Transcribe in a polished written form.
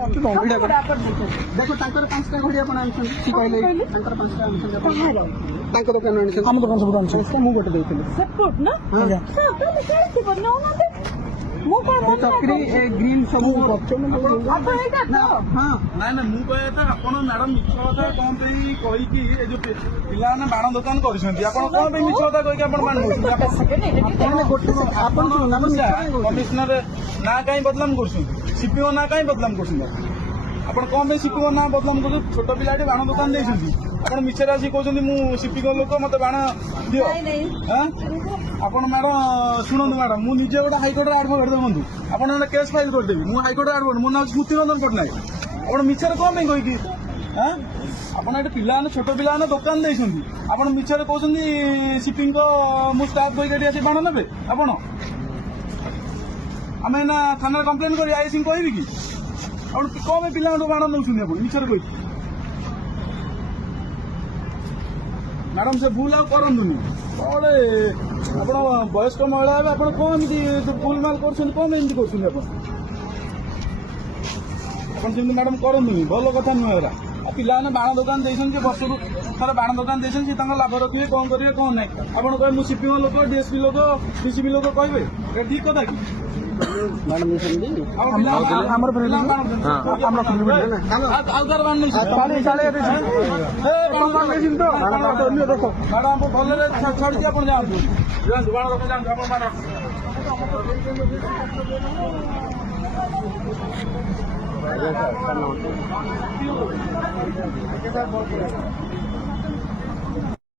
देखो तांकर 5टा घड़ी आपण आनछन सी कहले तांकर 5टा आनछन तांकर दुकान आनछन हम दुकान सब आनछन से मु गोटे देइथिले सपोर्ट ना सब तो लिखाइछि बनो ना मु को चक्री ग्रीन सब आप एटा तो हां ନାଇଁ ନାଇଁ ମୁଁ କହିବା କଥା ଆପଣ ମ୍ୟାଡାମ ମିଛ କଥା କଣ ପାଇଁ କହିକି ଏ ଯୋଉ ପିଲାମାନେ ବାଣ ଦୋକାନ କରିଛନ୍ତି ଆପଣ କଣ ପାଇଁ ମିଛ କଥା କହିକି ଆପଣ ବାଣ ଦଉଛନ୍ତି ଆପଣ ଗୋଟେ ଆପଣ କମିଶନର ନା କାହିଁ ବଦନାମ କରୁଛନ୍ତି ସିପିଓ ନା କାହିଁ ବଦନାମ କରୁଛନ୍ତି ଆପଣ କଣ ପାଇଁ ସିପିଓ ନା ବଦନାମ କରୁଛନ୍ତି ଛୋଟ ପିଲାଟି ବାଣ ଦୋକାନ ଦେଇଛନ୍ତି ଆପଣ ମିଛରେ ଆସି କହୁଛନ୍ତି ମୁଁ ସିପିଓ ଲୋକ ମତେ ବାଣ ଦିଅ ଆପଣ ମ୍ୟାଡାମ ଶୁଣନ୍ତୁ ମ୍ୟାଡାମ ମୁଁ ନିଜେ ଗୋଟେ ହାଇକୋର୍ଟର ଆଡଭୋକେଟ ଦେଖନ୍ତୁ ଆପଣ ଗୋଟେ କେସ୍ ଫାଇଲ କରିଦେବି ମୁଁ ହାଇକୋର୍ଟର ଆଡଭୋକେଟ ମୋ ନାଁ ସ୍ମୃତି ରଞ୍ଜନ ପଟ୍ଟନାୟକ ଆପଣ ମିଛରେ କଣ ପାଇଁ କହିକି ଆପଣ ଏଠି ପିଲାମାନେ ଛୋଟ ପିଲାମାନେ ଦୋକାନ ଦେଇଛନ୍ତି ଆପଣ ମିଛରେ କହୁଛନ୍ତି ସିପିଙ୍କ ମୁଁ ଷ୍ଟାଫ୍ କହିକି ଏଠି ଆସି ବାଣ ନେବେ ଆପଣ ଆମେ ଏଇନା ଥାନାରେ କମ୍ପ୍ଲେନ କରି ଆଇସିଙ୍କୁ କହିବି କି ଆପଣ କଣ ପାଇଁ ପିଲାମାନଙ୍କୁ ବାଣ ନେଉଛନ୍ତି ଆପଣ ମିଛରେ କହିକି ମ୍ୟାଡାମ ସେ ଭୁଲ ଆଉ କରନ୍ତୁନି କଣ ଆପଣ ବୟସ୍କ ମହିଳା ହେବେ ଆପଣ କଣ ଏମିତି ଭୁଲ ମାଲ କରୁଛନ୍ତି କଣ ଏମିତି କରୁଛନ୍ତି ଆପଣ ସେମିତି ମ୍ୟାଡାମ କରନ୍ତୁନି ଭଲ କଥା ନୁହେଁ ଏରା ଆଉ ପିଲାମାନେ ବାଣ ଦୋକାନ ଦେଇଛନ୍ତି ଯେ ବର୍ଷରୁ ଥରେ ବାଣ ଦୋକାନ ଦେଇଛନ୍ତି ସେ ତାଙ୍କ ଲାଭ ରଖିବେ କଣ କରିବେ କଣ ନାହିଁ ଆପଣ କହିବେ ମୁଁ ସିପିଓ ଲୋକ ଡିଏସପି ଲୋକ ଡିସିପି ଲୋକ କହିବେ ଏଟା ଠିକ କଥା କି ଆମର ଆଉ ତାର ବାଣ ମ୍ୟାଡାମ ଭଲରେ ଛାଡିଛି ଆପଣ ଯାଆନ୍ତୁ ଯାଆନ୍ତୁ ବାଣ ଦୋକାନ ଯାଆନ୍ତୁ ଆପଣ ବାଣ